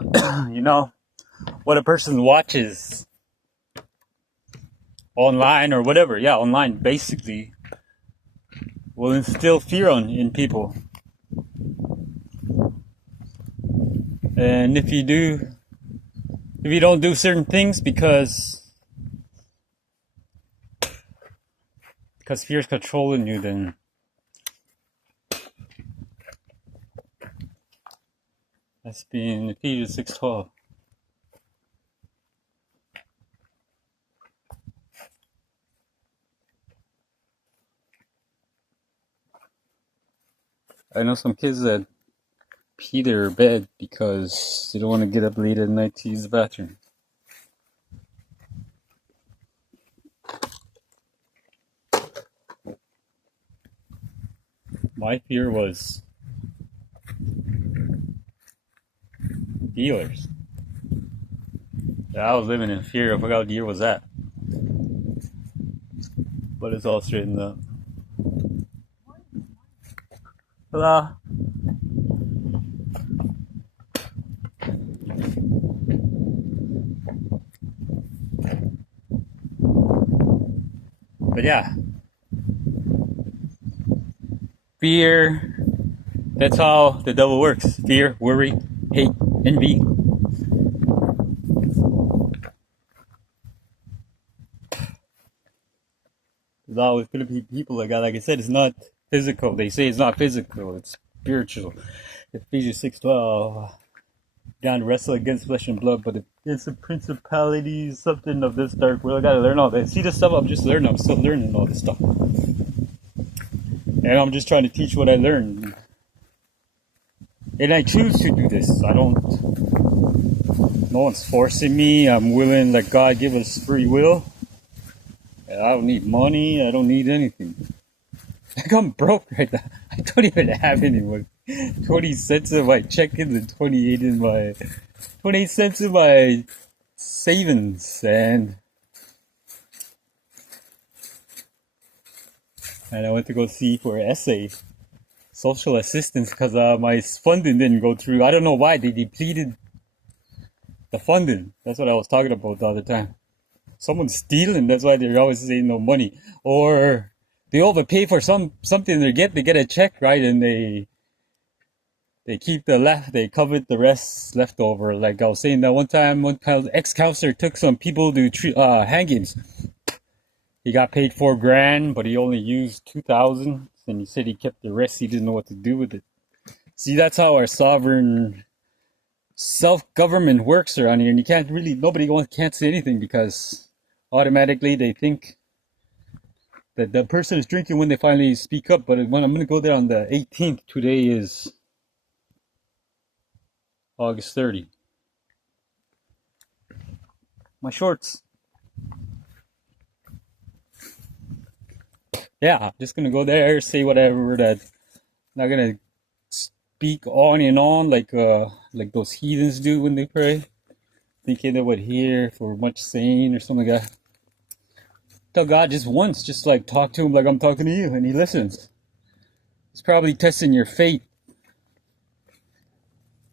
You know, what a person watches online or whatever, yeah, online basically will instill fear in people. And if you don't do certain things because fear is controlling you, then that's being Ephesians 6:12. I know some kids that pee their bed because they don't want to get up late at night to use the bathroom. My fear was dealers. Yeah, I was living in fear. I forgot what year was that. But it's all straightened up. Hello. But yeah, fear. That's how the devil works. Fear, worry, hate, envy. There's always going to be people like that. Like I said, it's not physical. They say it's not physical. It's spiritual. Ephesians 6:12. Down to wrestle against flesh and blood, but against the principalities, something of this dark world. I gotta learn all that. See this stuff I'm just learning. I'm still learning all this stuff. And I'm just trying to teach what I learned. And I choose to do this. No one's forcing me. I'm willing, let God give us free will. And I don't need money. I don't need anything. Like I'm broke right now. I don't even have anyone. 20 cents in my checking and 28 cents in my savings. And I went to go see for an essay, social assistance, because my funding didn't go through. I don't know why. They depleted the funding. That's what I was talking about the other time. Someone's stealing. That's why they're always saying no money. Or they overpay for something they get a check, right? And they keep they covered the rest left over. Like I was saying that one time, ex-counselor took some people to hangings. He got paid $4,000, but he only used 2,000, and he said he kept the rest. He didn't know what to do with it. See, that's how our sovereign self-government works around here, and nobody can't say anything because automatically they think that the person is drinking when they finally speak up. But when I'm going to go there on the 18th, today is August 30. My shorts. Yeah, I'm just going to go there, say whatever that. I'm not going to speak on and on like those heathens do when they pray, thinking they would hear for much saying or something like that. Tell God just once, just like talk to him like I'm talking to you, and he listens. He's probably testing your faith.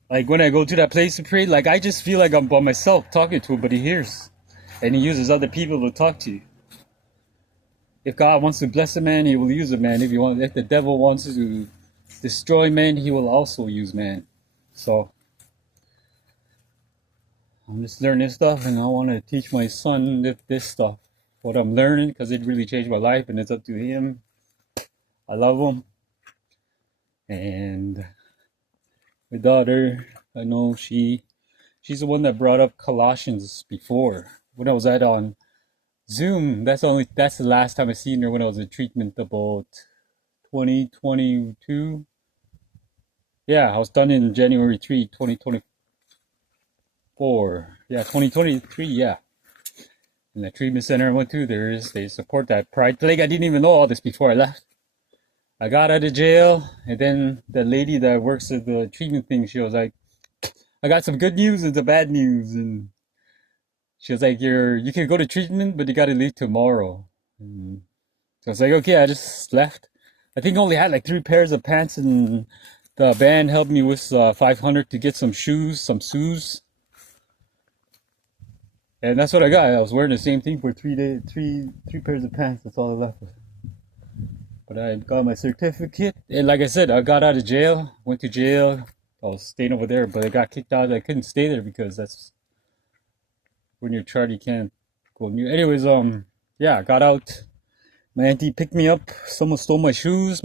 Like when I go to that place to pray, like I just feel like I'm by myself talking to him, but he hears. And he uses other people to talk to you. If God wants to bless a man, he will use a man. If the devil wants to destroy man, he will also use man. So I'm just learning stuff, and I want to teach my son this stuff, what I'm learning, because it really changed my life, and it's up to him. I love him. And my daughter, I know she's the one that brought up Colossians before. When I was on Zoom, that's the last time I seen her, when I was in treatment about 2022. Yeah, I was done in January 3, 2024. Yeah, 2023, yeah. In the treatment center I went to, they support that pride flag. I didn't even know all this before I left. I got out of jail, and then the lady that works at the treatment thing, she was like, I got some good news and some bad news. And she was like, you can go to treatment, but you got to leave tomorrow. And so I was like, okay, I just left. I think I only had like 3 pairs of pants and The band helped me with 500 to get some shoes, some shoes, and that's what I got. I was wearing the same thing for 3 days, three pairs of pants. That's all I left with. But I got my certificate, and like I said, I got out of jail. Went to jail. I was staying over there, but I got kicked out. I couldn't stay there because that's when you're charged. You can't go near. Anyways, yeah, I got out. My auntie picked me up. Someone stole my shoes,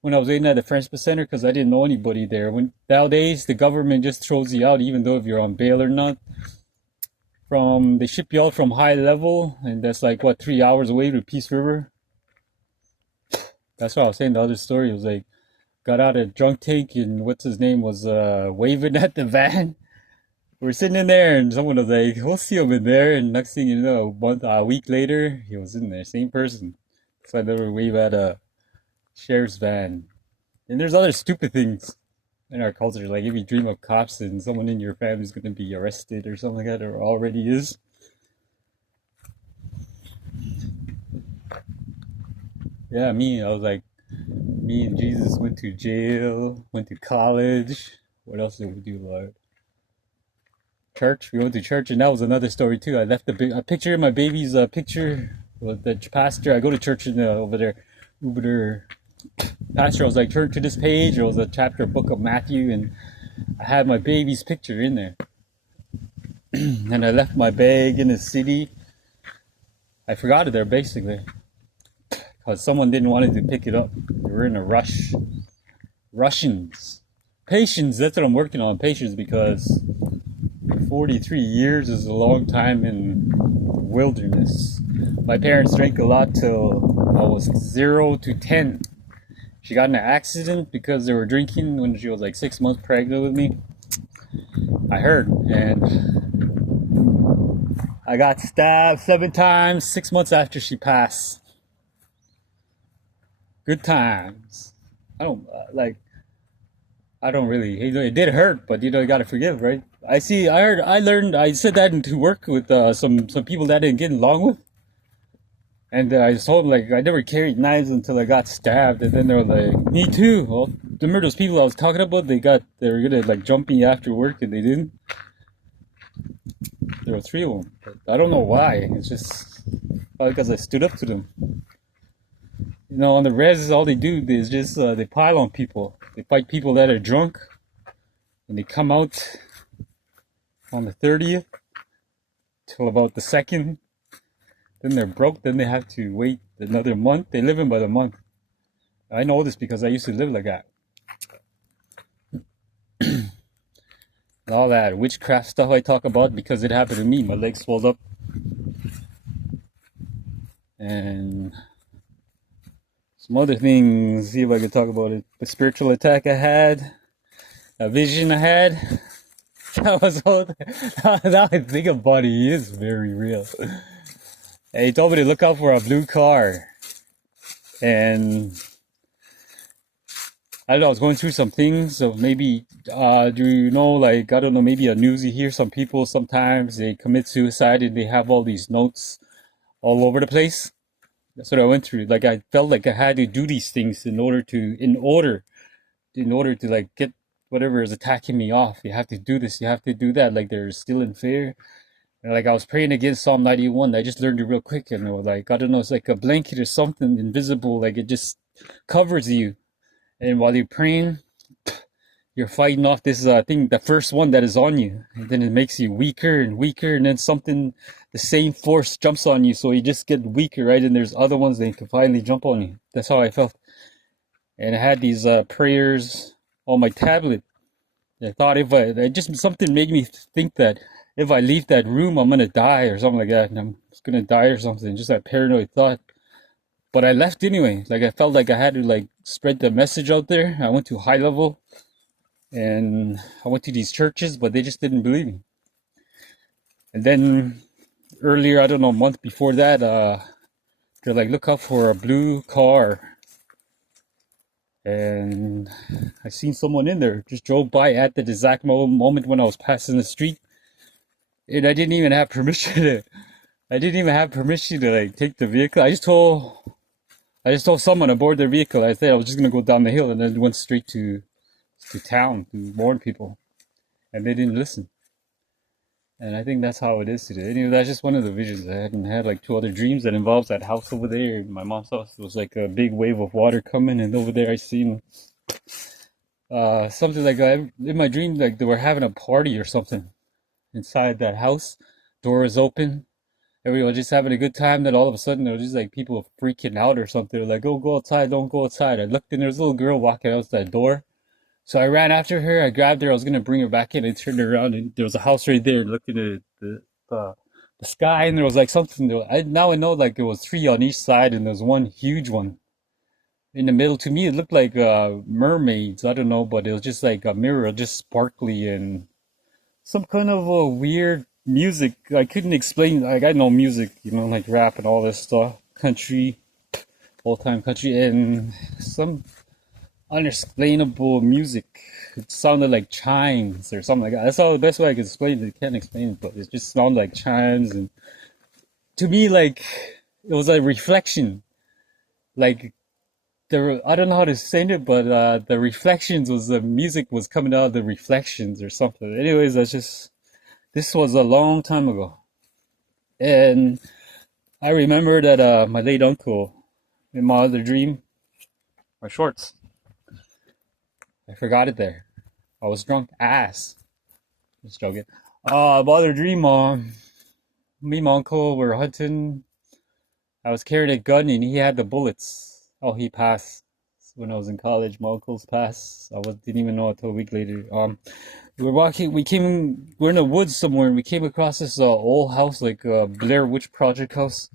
when I was waiting at the Friendship Center because I didn't know anybody there. When nowadays the government just throws you out, even though if you're on bail or not. They ship you out from High Level, and that's like what 3 hours away to Peace River. That's what I was saying. The other story was like, got out a drunk tank, and what's his name was waving at the van. We're sitting in there, and someone was like, "We'll see him in there." And next thing you know, a week later, he was in there, same person. So I never wave at a sheriff's van. And there's other stupid things in our culture, like if you dream of cops and someone in your family is going to be arrested or something like that, or already is. Yeah, I was like, me and Jesus went to jail, went to college. What else did we do, Lord? Church. We went to church, and that was another story too. I left a picture of my baby's picture with the pastor. I go to church over there. Pastor, I was like, turn to this page. It was a chapter book of Matthew, and I had my baby's picture in there. And I left my bag in the city. I forgot it there basically because someone didn't want to pick it up. We were in a rush. Russians. Patience, that's what I'm working on. Patience, because 43 years is a long time in wilderness. My parents drank a lot till I was 0 to 10. She got in an accident because they were drinking when she was like 6 months pregnant with me. I heard, and I got stabbed 7 times 6 months after she passed. Good times. I don't really, it did hurt, but you gotta forgive, right? I said that into work with some people that I didn't get along with. And I just told them, like, I never carried knives until I got stabbed. And then they were like, me too. Well, remember those people I was talking about? They were gonna like jump me after work, and they didn't. There were 3 of them. But I don't know why. It's just probably because I stood up to them. On the res, all they do is just they pile on people. They fight people that are drunk, and they come out on the 30th till about the 2nd. Then they're broke. Then they have to wait another month. They live in by the month. I know this because I used to live like that. And all that witchcraft stuff I talk about because it happened to me. My legs swelled up. And some other things. See if I can talk about it. The spiritual attack I had. A vision I had. That was all. Now I think about it, it is very real. And he told me to look out for a blue car. And I don't know, I was going through some things. So maybe, do you know, like, I don't know, maybe a news you hear some people sometimes they commit suicide and they have all these notes all over the place. That's what I went through. Like, I felt like I had to do these things in order to like get whatever is attacking me off. You have to do this, you have to do that. Like, they're still in fear. And like I was praying against Psalm 91. I just learned it real quick, and it was like, I don't know, it's like a blanket or something invisible, like it just covers you. And while you're praying, you're fighting off this thing, the first one that is on you. And then it makes you weaker and weaker, and then the same force jumps on you, so you just get weaker, right? And there's other ones that can finally jump on you. That's how I felt. And I had these prayers on my tablet. I thought something made me think that if I leave that room, I'm gonna die or something like that, and I'm just gonna die or something. Just that paranoid thought. But I left anyway. Like, I felt like I had to like spread the message out there. I went to High Level, and I went to these churches, but they just didn't believe me. And then earlier, I don't know, a month before that, they're like, look out for a blue car. And I seen someone in there, just drove by at the exact moment when I was passing the street. And I didn't even have permission to like take the vehicle. I I just told someone aboard their vehicle. I said I was just gonna go down the hill, and then went straight to town to warn people, and they didn't listen. And I think that's how it is today. Anyway, that's just one of the visions. I hadn't had like two other dreams that involves that house over there. My mom's house. It was like a big wave of water coming, and over there I seen something like in my dream, like they were having a party or something inside that house. Door is open. Everyone was just having a good time. Then all of a sudden, there was just like people freaking out or something. They're like, "Oh, go outside! Don't go outside!" I looked and there was a little girl walking out that door. So I ran after her. I grabbed her. I was gonna bring her back in. I turned around and there was a house right there. Looking at the sky, and there was like something. Now I know like it was three on each side, and there's one huge one in the middle. To me, it looked like mermaids. I don't know, but it was just like a mirror, just sparkly and some kind of a weird music. I couldn't explain. Like I know music, like rap and all this stuff, country, old time country, and some unexplainable music. It sounded like chimes or something like that. That's all the best way I can explain it. I can't explain it, but it just sounded like chimes. And to me, like it was a reflection. Like I don't know how to say it, but the reflections was the music was coming out of the reflections or something. Anyways, this was a long time ago, and I remember that my late uncle in my other dream, my shorts. I forgot it there. I was drunk ass. Just joking. My other dream, me and my uncle were hunting. I was carrying a gun and he had the bullets. Oh, he passed when I was in college. My uncle's passed. Didn't even know until a week later. We were walking. We're in the woods somewhere, and we came across this old house, like Blair Witch Project house.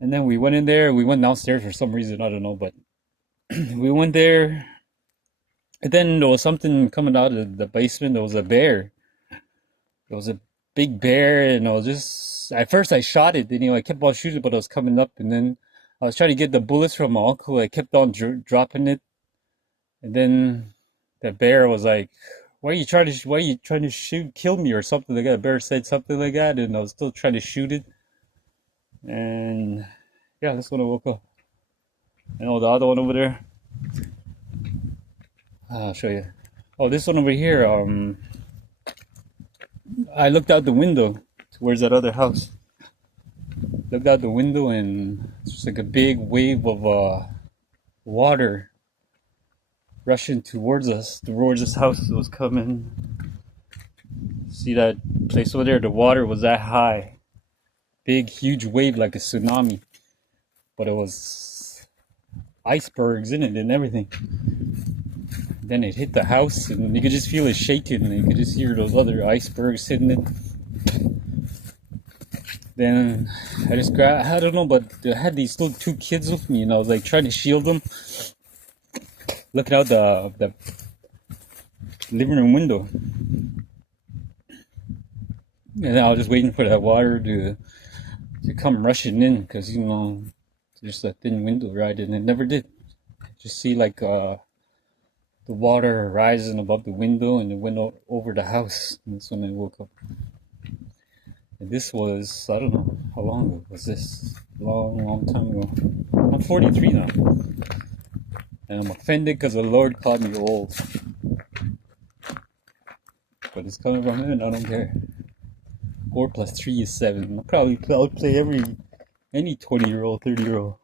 And then we went in there. We went downstairs for some reason. I don't know, but we went there. And then there was something coming out of the basement. There was a bear. There was a big bear, and I was just at first I shot it. And, I kept on shooting, but it was coming up, and then I was trying to get the bullets from my uncle. I kept on dropping it, and then the bear was like, "Why are you trying to kill me or something like that?" The bear said something like that, and I was still trying to shoot it. And yeah, that's when I woke up. And the other one over there. I'll show you. Oh, this one over here. I looked out the window towards that other house. Looked out the window and it's just like a big wave of water rushing towards us, towards this house that was coming. See that place over there? The water was that high. Big, huge wave like a tsunami. But it was icebergs in it and everything. Then it hit the house and you could just feel it shaking and you could just hear those other icebergs hitting it. Then I don't know, but I had these little two kids with me and I was like trying to shield them. Looking out the living room window. And then I was just waiting for that water to come rushing in because, just a thin window, right? And it never did. Just see like the water rising above the window and it went over the house. And that's when I woke up. And this was, I don't know, how long ago was this? Long time ago. I'm 43 now. And I'm offended because the Lord called me old. But it's coming from him and I don't care. 4 plus 3 is 7. I'll probably outplay any 20-year-old, 30-year-old.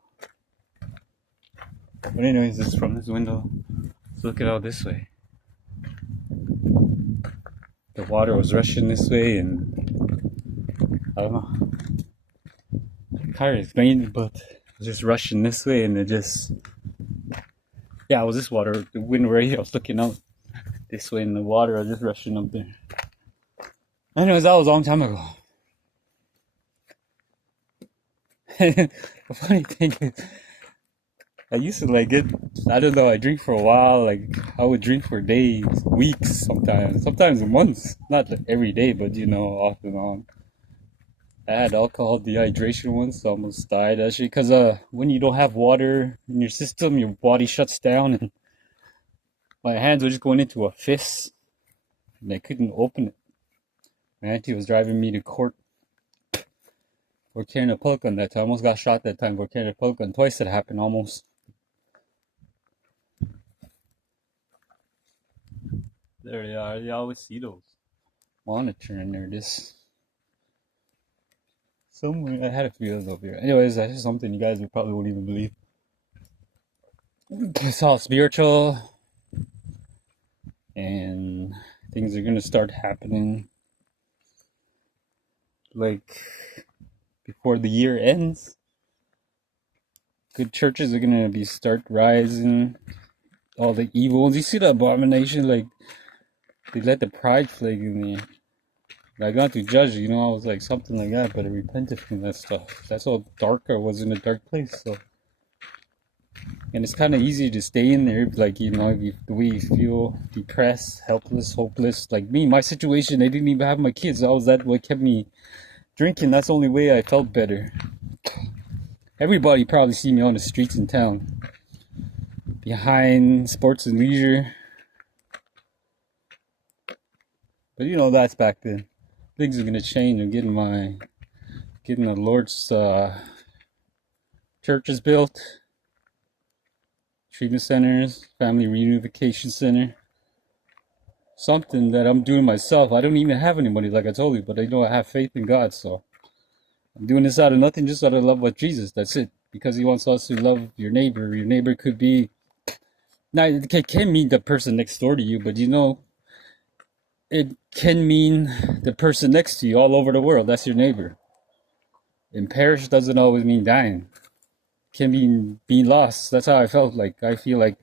But anyways, it's from this window. Let's look it out this way. The water was rushing this way and I don't know. I can't explain it, but it was just rushing this way and it just... Yeah, it was this water. The wind right here. I was looking out this way and the water was just rushing up there. Anyways, that was a long time ago. The funny thing is, I used to I don't know, I drink for a while, like I would drink for days, weeks sometimes months, not every day, but off and on. I had alcohol dehydration once, so I almost died actually, because when you don't have water in your system, your body shuts down, and my hands were just going into a fist, and I couldn't open it. My auntie was driving me to court for carrying a pellet gun that time. I almost got shot that time for carrying a pellet gun. Twice it happened almost. There they are. You always see those monitoring there. This somewhere I had a few of those over here. Anyways, that's just something you guys would probably won't even believe. It's all spiritual, and things are gonna start happening like before the year ends. Good churches are gonna be start rising. All the evil ones. You see the abomination, like they let the pride plague in me. Like not to judge, you know, I was like something like that, but I repented from that stuff. That's how dark I was in a dark place. So, and it's kind of easy to stay in there, like you know, the way you feel depressed, helpless, hopeless. Like me, my situation, I didn't even have my kids. I was that what kept me drinking. That's the only way I felt better. Everybody probably see me on the streets in town, behind sports and leisure. But you know, that's back then. Things are gonna change. I'm getting the Lord's churches built, treatment centers, family reunification center. Something that I'm doing myself. I don't even have anybody, like I told you, but I know I have faith in God, so I'm doing this out of nothing, just out of love with Jesus. That's it. Because He wants us to love your neighbor. Your neighbor could be, now it can mean the person next door to you, but you know, it can mean the person next to you all over the world. That's your neighbor. And perish doesn't always mean dying. It can mean being lost. That's how I felt. Like I feel like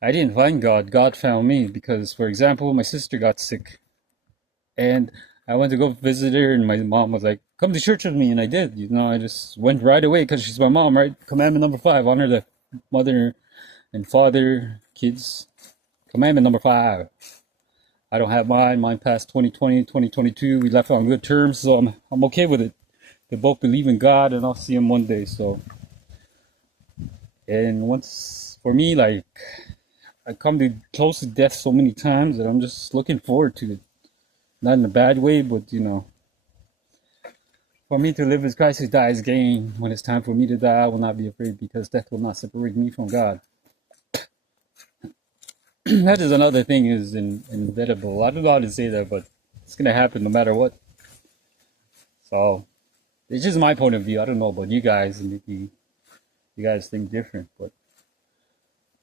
I didn't find God. God found me because, for example, my sister got sick, and I went to go visit her, and my mom was like, "Come to church with me," and I did. You know, I just went right away because she's my mom, right? Commandment number 5: honor the mother and father, kids. Commandment number 5. I don't have mine. Mine passed 2020, 2022. We left on good terms, so I'm okay with it. They both believe in God, and I'll see them one day. So, and once for me, like I come to close to death so many times that I'm just looking forward to it. Not in a bad way, but you know, for me to live as Christ, to die is gain. When it's time for me to die, I will not be afraid because death will not separate me from God. That is another thing is inevitable. I don't know how to say that, but it's gonna happen no matter what. So it's just my point of view. I don't know about you guys, and maybe you guys think different. But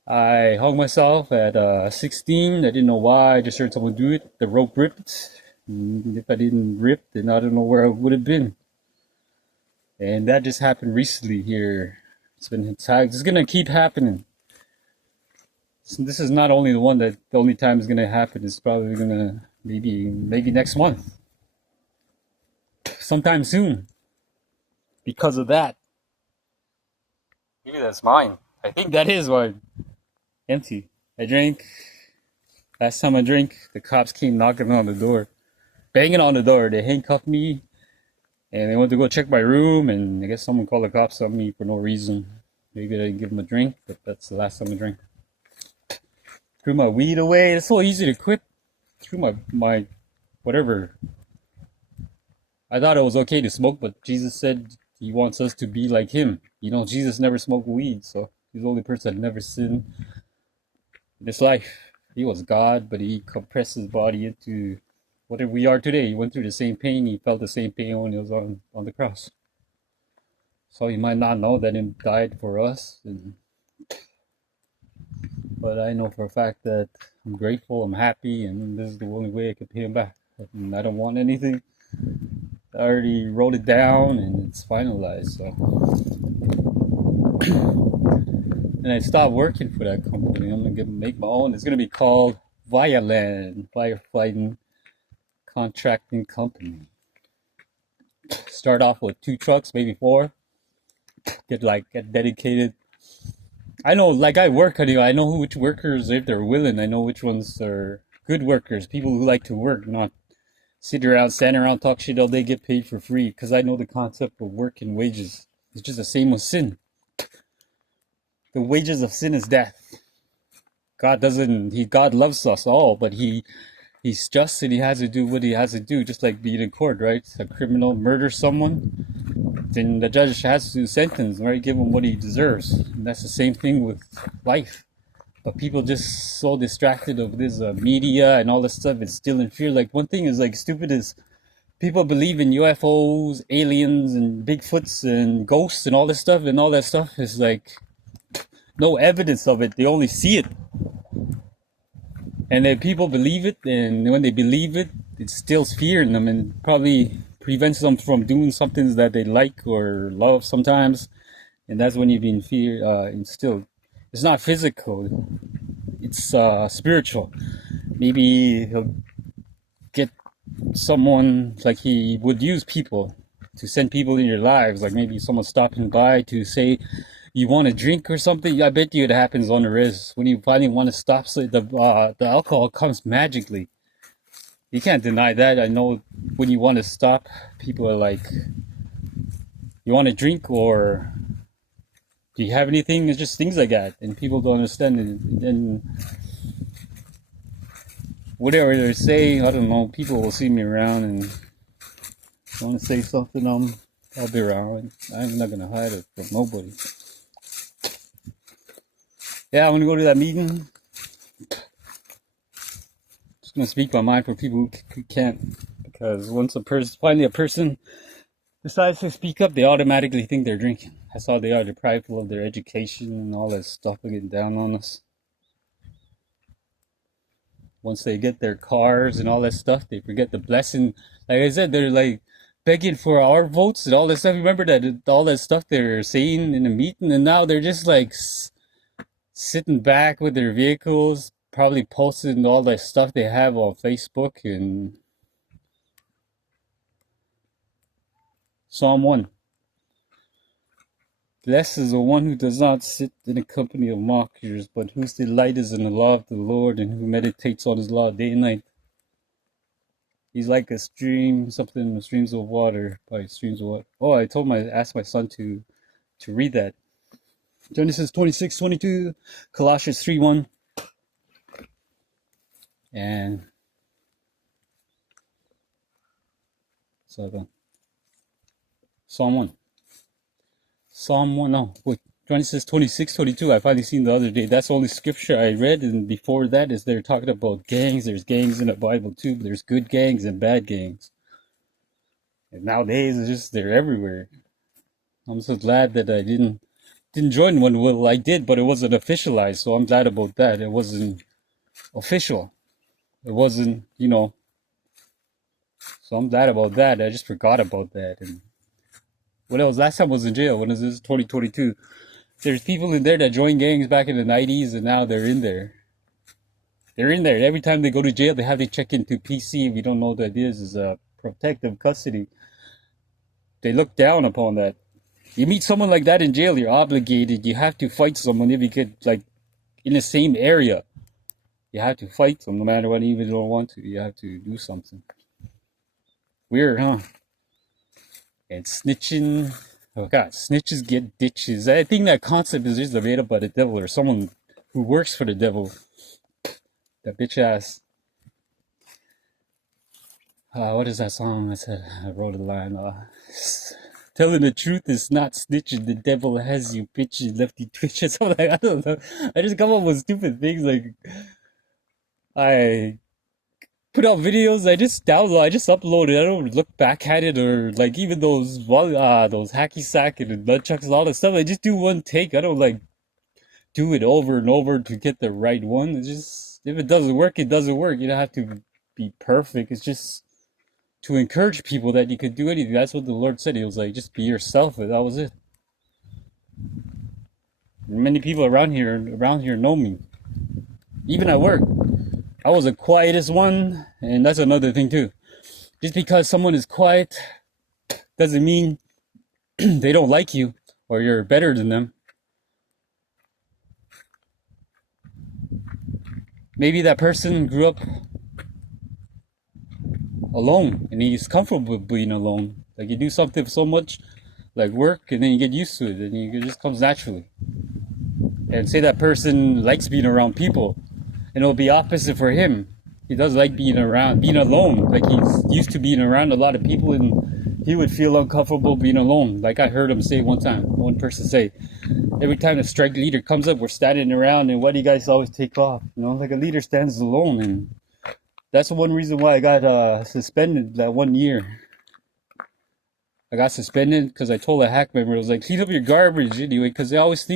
I hung myself at 16. I didn't know why. I just heard someone do it. The rope ripped. And if I didn't rip, then I don't know where I would have been. And that just happened recently here. It's gonna keep happening. This is not only the only time it's gonna happen. It's probably gonna maybe next month, sometime soon. Because of that, maybe that's mine. I think that is mine. Empty. I drank. Last time I drank, the cops came knocking on the door, banging on the door. They handcuffed me, and they went to go check my room. And I guess someone called the cops on me for no reason. Maybe I didn't give them a drink, but that's the last time I drank. Threw my weed away. It's so easy to quit. Threw my whatever. I thought it was okay to smoke, but Jesus said He wants us to be like Him. You know, Jesus never smoked weed, so He's the only person that never sinned in His life. He was God, but He compressed His body into whatever we are today. He went through the same pain. He felt the same pain when He was on the cross. So He might not know that He died for us, but I know for a fact that I'm grateful, I'm happy, and this is the only way I can pay Him back. And I don't want anything. I already wrote it down and it's finalized. So, and I stopped working for that company. I'm gonna make my own. It's gonna be called Vialand, Firefighting Contracting Company. Start off with 2 trucks, maybe 4. Get dedicated. I know, like I work, I know which workers, if they're willing, I know which ones are good workers, people who like to work, not sit around, stand around, talk shit all day, get paid for free. Because I know the concept of work and wages. It's just the same with sin. The wages of sin is death. God loves us all, but He's just and He has to do what He has to do, just like being in court, right? A criminal murders someone, then the judge has to sentence, right? Give him what he deserves. And that's the same thing with life. But people just so distracted of this media and all this stuff. It's still in fear. Like one thing is like stupid is people believe in UFOs, aliens, and Bigfoots and ghosts and all this stuff. And all that stuff is like no evidence of it. They only see it. And then people believe it. And when they believe it, it instills fear in them and probably prevents them from doing something that they like or love sometimes. And that's when you've been instilled. It's not physical, it's spiritual. Maybe he'll get someone, like he would use people to send people in your lives, like maybe someone stopping by to say you want a drink or something. I bet you it happens on the res. When you finally want to stop, so the alcohol comes magically. You can't deny that. I know when you want to stop, people are like, you want a drink or do you have anything? It's just things like that. And people don't understand it. And whatever they're saying, I don't know, people will see me around and want to say something, I'll be around. I'm not going to hide it from nobody. Yeah, I'm going to go to that meeting. Just going to speak my mind for people who can't. Because once finally a person decides to speak up, they automatically think they're drinking. That's how they are, deprived of their education and all that stuff getting down on us. Once they get their cars and all that stuff, they forget the blessing. Like I said, they're like begging for our votes and all that stuff. Remember that all that stuff they're saying in the meeting, and now they're just like sitting back with their vehicles, probably posting all that stuff they have on Facebook and Psalm 1. Blessed is the one who does not sit in the company of mockers, but whose delight is in the law of the Lord, and who meditates on his law day and night. He's like a stream, something, streams of water, by streams of water. Oh, asked my son to read that. Genesis 26:22, Colossians 3:1, and Psalm 1. Psalm 1, no, wait, Genesis 26:22, I finally seen the other day. That's the only scripture I read, and before that is they're talking about gangs. There's gangs in the Bible too, but there's good gangs and bad gangs. And nowadays, it's just, they're everywhere. I'm so glad that I didn't join one. Well, I did, but it wasn't officialized, so I'm glad about that. It wasn't official. It wasn't, so I'm glad about that. I just forgot about that. And what else? Last time I was in jail. When is this? 2022. There's people in there that joined gangs back in the 90s, and now they're in there. They're in there. Every time they go to jail, they have to check into PC. If you don't know what that is protective custody. They look down upon that. You meet someone like that in jail, you're obligated. You have to fight someone if you get, like, in the same area. You have to fight them no matter what, even if you don't want to. You have to do something. Weird, huh? And snitching, oh god, snitches get ditches. I think that concept is just made up by the devil or someone who works for the devil. That bitch ass. What is that song? I wrote a line. Telling the truth is not snitching. The devil has you, bitch. You lefty twitch or something. Like, I don't know. I just come up with stupid things. Like, I put out videos. I just upload it. I don't look back at it, or like even those hacky sack and nunchucks and all that stuff. I just do one take. I don't like do it over and over to get the right one. It's just, if it doesn't work, it doesn't work. You don't have to be perfect. It's just to encourage people that you could do anything. That's what the Lord said. He was like, just be yourself. And that was it. Many people around here know me. Even at work, I was the quietest one, and that's another thing too. Just because someone is quiet doesn't mean they don't like you or you're better than them. Maybe that person grew up alone and he's comfortable being alone. Like, you do something so much, like work, and then you get used to it, and it just comes naturally. And say that person likes being around people, and it'll be opposite for him. He doesn't like being alone. Like, he's used to being around a lot of people, and he would feel uncomfortable being alone. Like I heard him say one time, one person say, every time the strike leader comes up, we're standing around, and why do you guys always take off? You know, like a leader stands alone, and that's one reason why I got suspended that 1 year. I got suspended because I told a hack member, I was like, clean up your garbage anyway, because they always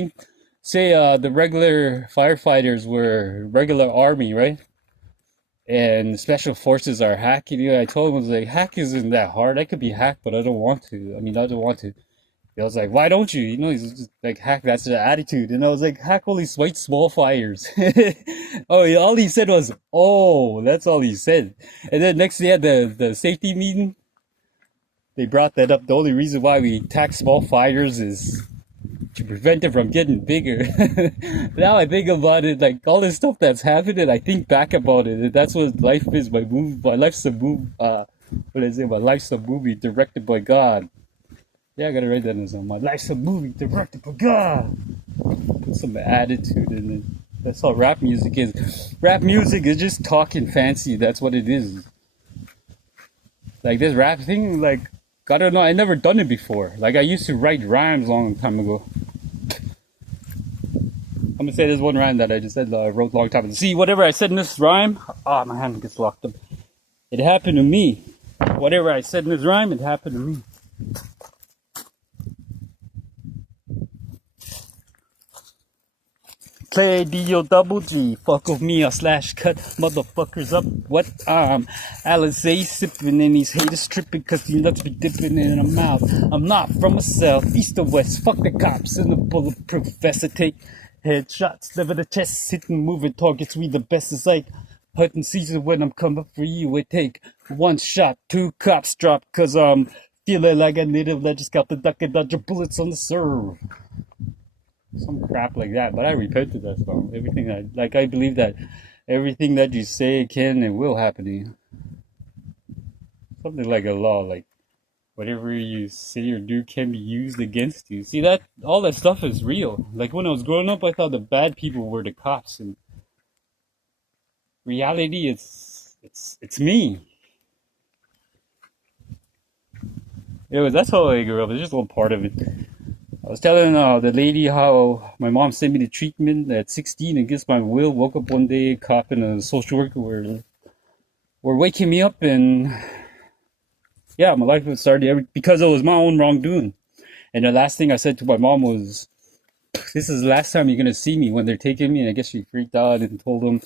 say the regular firefighters were regular army, right? And special forces are hacking. You know, I told him, I was like, hack isn't that hard. I could be hacked, but I don't want to. I mean, I don't want to. I was like, why don't you? You know, he's just like, hack, that's the attitude. And I was like, hack only fights small fires. Oh, all he said was, oh, that's all he said. And then next day at the safety meeting, they brought that up. The only reason why we attack small fires is to prevent it from getting bigger. Now I think about it, like all this stuff that's happened, and I think back about it. And that's what life is. My life's a movie. What is it? My life's a movie directed by God. Yeah, I gotta write that in something. My life's a movie directed by God. Put some attitude in it. That's all rap music is. Rap music is just talking fancy. That's what it is. Like this rap thing, like, I don't know, I never done it before. Like I used to write rhymes a long time ago. I'm gonna say there's one rhyme that I just said I wrote a long time ago. See, whatever I said in this rhyme, my hand gets locked up. It happened to me. Whatever I said in this rhyme, it happened to me. Clay D-O double G, fuck with me or slash cut motherfuckers up. What Alizé sipping and these haters tripping cause these nuts be dipping in her mouth. I'm not from the south, east or west, fuck the cops in the bulletproof vest. I take headshots, never the chest, hitting moving targets, we the best. It's like hunting season when I'm coming for you. I take one shot, 2 cops drop cause I'm feeling like a native that just got the duck and dodge your bullets on the serve. Some crap like that, but I repented that song. I believe that everything that you say can and will happen to you. Something like a law, like whatever you say or do can be used against you. See, that all that stuff is real. Like when I was growing up, I thought the bad people were the cops, and reality, it's me. That's how I grew up. It's just a little part of it. I was telling the lady how my mom sent me to treatment at 16 against my will. Woke up one day, cop and a social worker were waking me up, and yeah, my life was started because it was my own wrongdoing. And the last thing I said to my mom was, "This is the last time you're gonna see me." When they're taking me, and I guess she freaked out and told them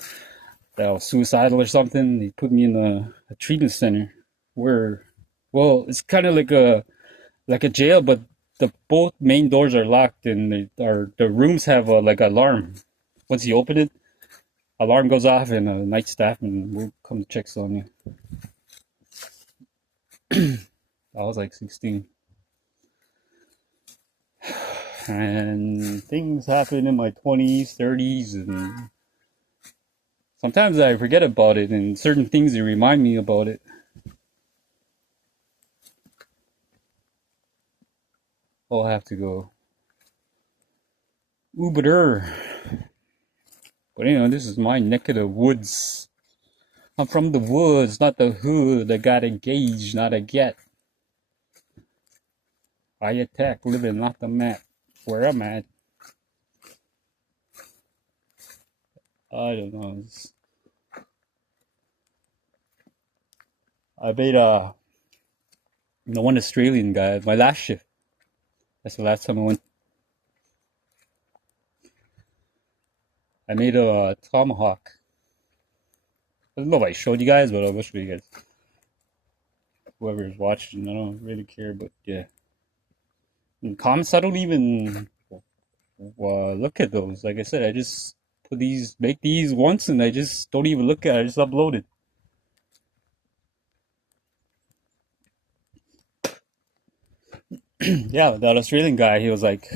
that I was suicidal or something. They put me in a treatment center where, well, it's kind of like a jail, but the both main doors are locked, and the rooms have like an alarm. Once you open it, alarm goes off, and a night staffman will come to check on you. I was like 16, and things happen in my 20s, 30s, and sometimes I forget about it, and certain things they remind me about it. I'll have to go Uber. But this is my neck of the woods. I'm from the woods, not the hood. I got engaged, not a get. I attack, living off the map. Where I'm at, I don't know. I made one Australian guy my last shift. That's the last time I went. I made a tomahawk. I don't know if I showed you guys, but I'll show you guys. Whoever's watching, I don't really care, but yeah. In comments, I don't even look at those. Like I said, I just make these once, and I just don't even look at it. I just upload it. Yeah, that Australian guy, he was like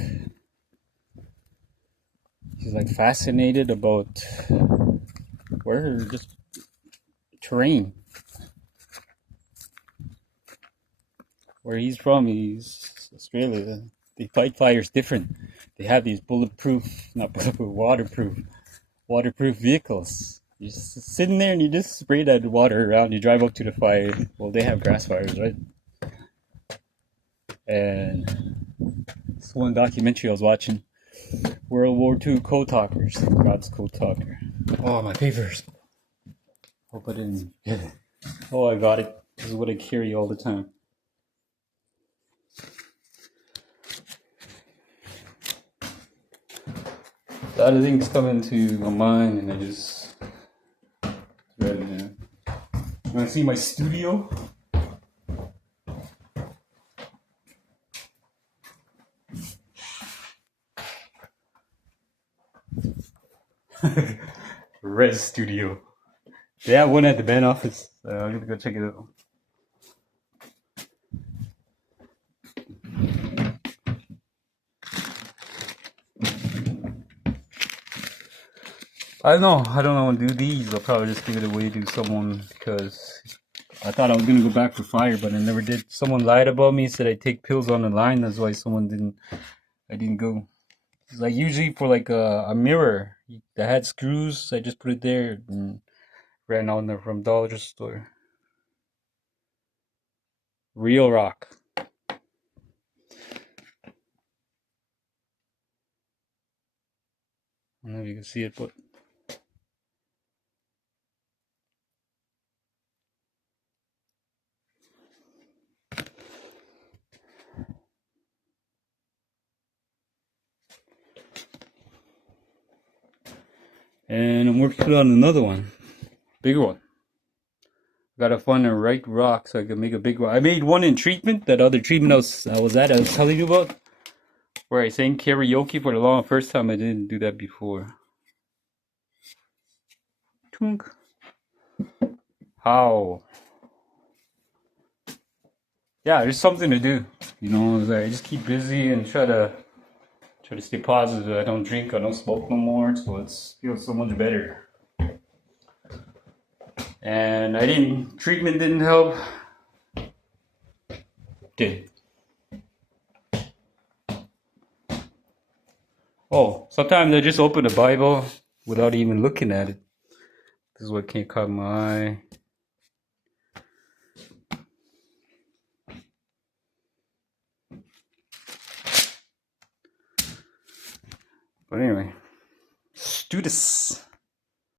fascinated about where just terrain. Where he's from, he's Australia. They fight fires different. They have these waterproof vehicles. You're just sitting there and you just spray that water around. You drive up to the fire. Well, they have grass fires, right? And this one documentary I was watching, World War II Code Talkers, God's Code Talker. Oh, my papers. Hope I didn't get it. Oh, I got it. This is what I carry all the time. A lot of things come into my mind and I just read it. You want to see my studio? Res Studio. They have one at the band office. I'm gonna go check it out. I don't know. I don't want to do these. I'll probably just give it away to someone because I thought I was gonna go back for fire, but I never did. Someone lied about me, said I take pills on the line. That's why I didn't go. It's like usually for like a mirror that had screws, I just put it there and ran on there from dollar store. Real rock. I don't know if you can see it, but and I'm working on another one, bigger one. Gotta find the right rock so I can make a big rock. I made one in treatment, that other treatment I was telling you about, where I sang karaoke for the first time. I didn't do that before. Tunk. How? Yeah, there's something to do. You know, I just keep busy and try to stay positive. I don't drink, I don't smoke no more, so it feels so much better. And treatment didn't help. Did. Oh, sometimes I just open the Bible without even looking at it. This is what can't caught my eye. But anyway, let's do this.